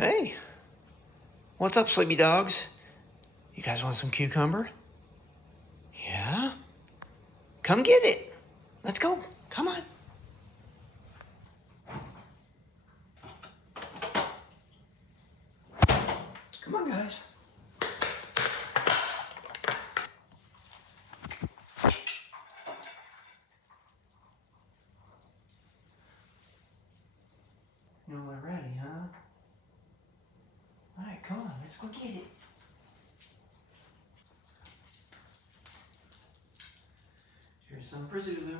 Hey, what's up, sleepy dogs? You guys want some cucumber? Yeah? Come get it. Let's go. Come on. Come on, guys. You we're ready, huh? All right, come on. Let's go get it. Here's some for Zulu.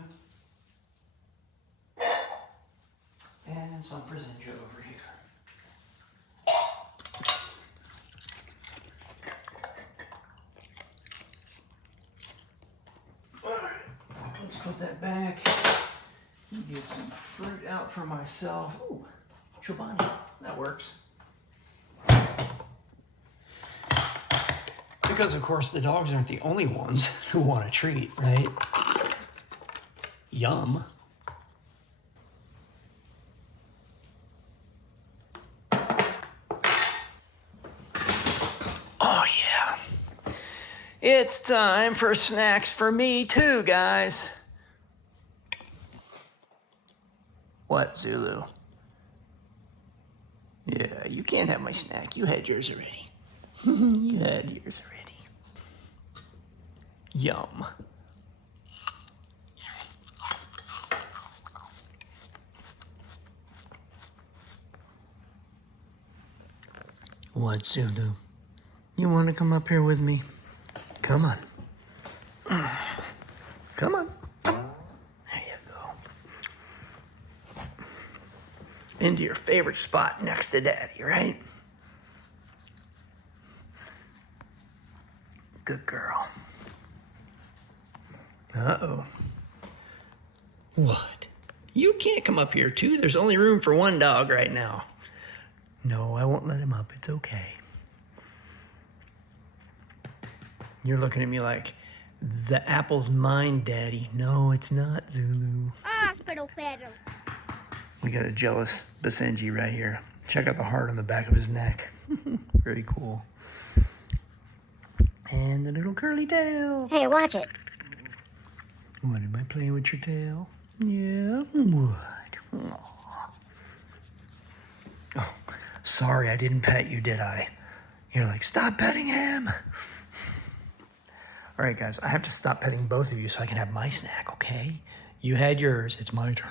And some for Basenji over here. Alright, let's put that back. Get some fruit out for myself. Ooh, Chobani, that works. Because of course the dogs aren't the only ones who want a treat, right? Yum. Oh yeah. It's time for snacks for me too, guys. What, Zulu? Yeah, you can't have my snack. You had yours already. You had yours already. Yum. What, Zulu? You want to come up here with me? Come on. Come on. There you go. Into your favorite spot next to Daddy, right? Good girl. Uh-oh. What? You can't come up here, too. There's only room for one dog right now. No, I won't let him up. It's okay. You're looking at me like, the apple's mine, Daddy. No, it's not, Zulu. Hospital pedal. We got a jealous Basenji right here. Check out the heart on the back of his neck. Very cool. And the little curly tail. Hey, watch it. What, am I playing with your tail? Yeah? What? Aw. Oh, sorry I didn't pet you, did I? You're like, stop petting him. All right, guys, I have to stop petting both of you so I can have my snack, okay? You had yours. It's my turn.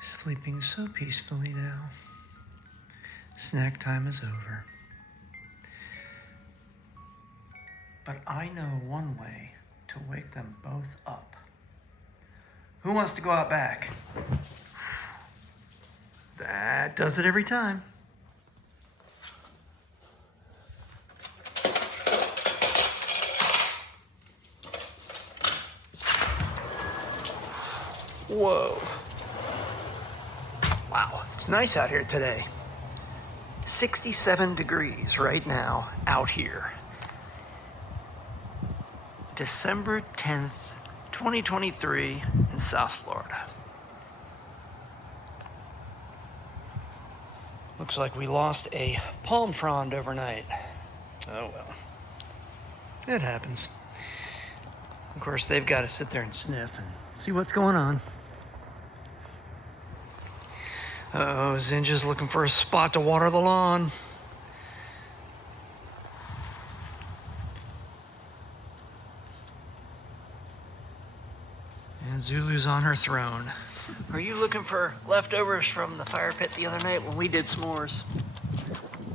Sleeping so peacefully now. Snack time is over. But I know one way to wake them both up. Who wants to go out back? That does it every time. Whoa. Wow, it's nice out here today. 67 degrees right now out here. December 10th, 2023 in South Florida. Looks like we lost a palm frond overnight. Oh well. It happens. Of course, they've got to sit there and sniff and see what's going on. Uh-oh, Zinja's looking for a spot to water the lawn. And Zulu's on her throne. Are you looking for leftovers from the fire pit the other night when we did s'mores?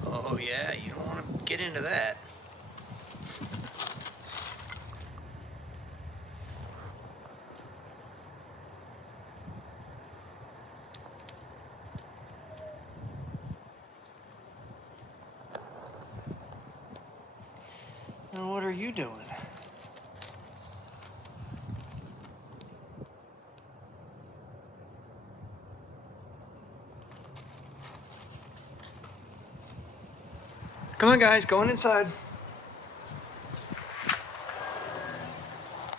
Oh yeah, you don't want to get into that. And what are you doing? Come on, guys, going inside.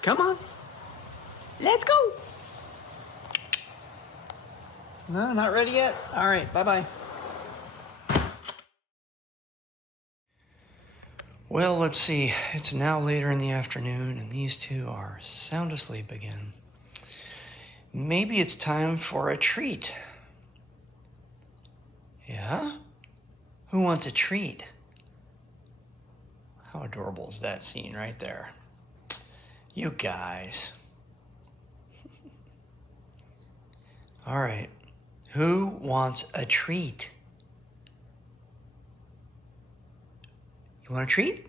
Come on. Let's go. No, not ready yet? All right, bye-bye. Well, let's see. It's now later in the afternoon, and these two are sound asleep again. Maybe it's time for a treat. Yeah? Who wants a treat? How adorable is that scene right there? You guys. All right. Who wants a treat? You want a treat?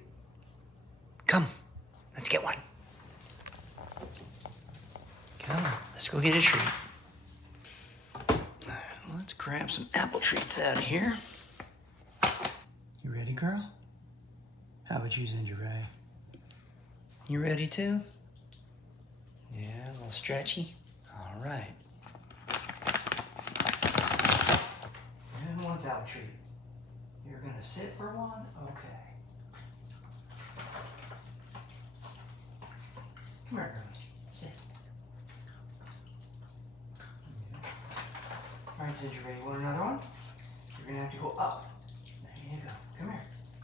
Come, let's get one. Come on, let's go get a treat. Let's grab some apple treats out of here. You ready, girl? How about you, Zingy Ray? You ready too? Yeah, a little stretchy. All right. And one's apple treat. You're gonna sit for one? Okay. Come here, girl. Sit. All right, Zingy Ray, you want another one? You're gonna have to go up. There you go. Come here.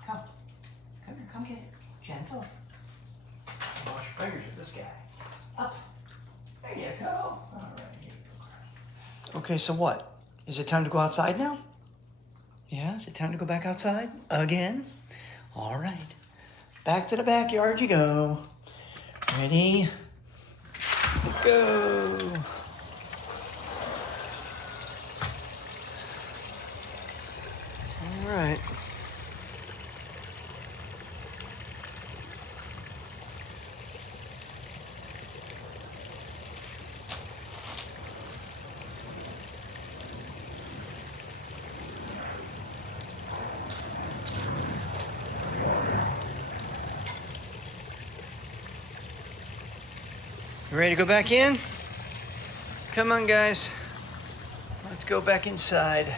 Come. Come here, come get it. Gentle. Wash your fingers with this guy. Up. There you go. All right, here you go. Okay, so what? Is it time to go outside now? Yeah, is it time to go back outside again? All right. Back to the backyard you go. Ready? Go. All right. You ready to go back in? Come on, guys. Let's go back inside.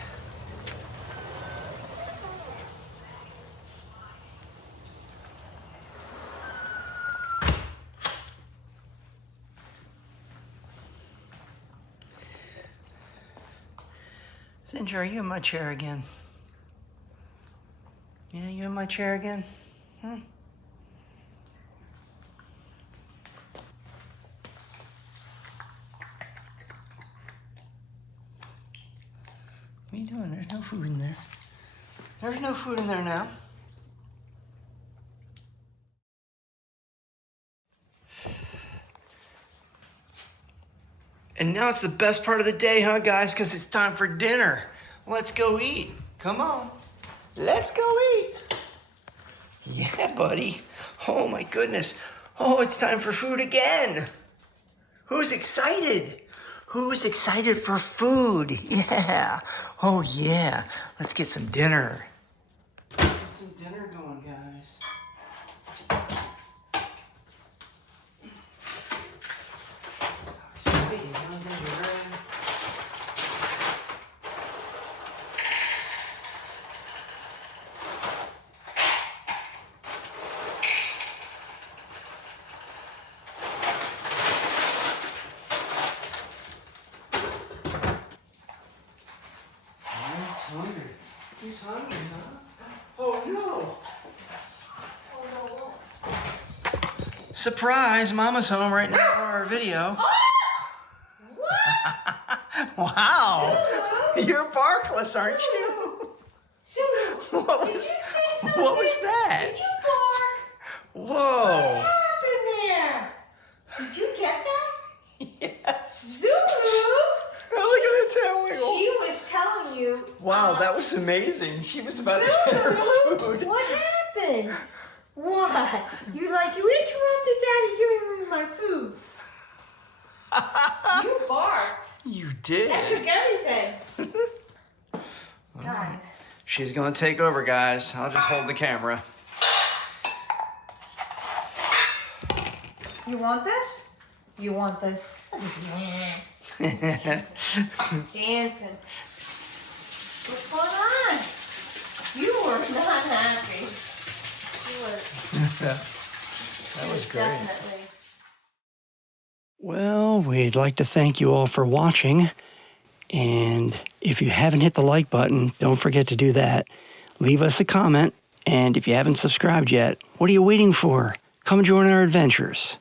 Ginger, are you in my chair again? Yeah, you in my chair again? Hmm? What are you doing? There's no food in there. There's no food in there now. And now it's the best part of the day, huh, guys? Because it's time for dinner. Let's go eat. Come on. Let's go eat. Yeah, buddy. Oh, my goodness. Oh, it's time for food again. Who's excited? Who's excited for food? Yeah. Oh, yeah. Let's get some dinner. Get some dinner going, guys. How exciting. How's that? Hungry. He's hungry, huh? Oh no! Oh no! Surprise! Mama's home right now for our video. What? Wow! Zulu? You're barkless, aren't you? Zulu, What did was? you say something? What was that? Did you bark? Whoa! What happened there? Did you get that? Yes. Zulu? Look at the tail wiggle. She was telling you. Wow, that was amazing. She was about to get her Zulu, food. what happened? What? You interrupted Daddy giving me my food. You barked. You did. That took everything. Guys. She's gonna take over, guys. I'll just hold the camera. You want this? You want this? Dancing. What's going on? You were not happy. You were. That was great. Definitely. Well, we'd like to thank you all for watching. And if you haven't hit the like button, don't forget to do that. Leave us a comment. And if you haven't subscribed yet, what are you waiting for? Come join our adventures.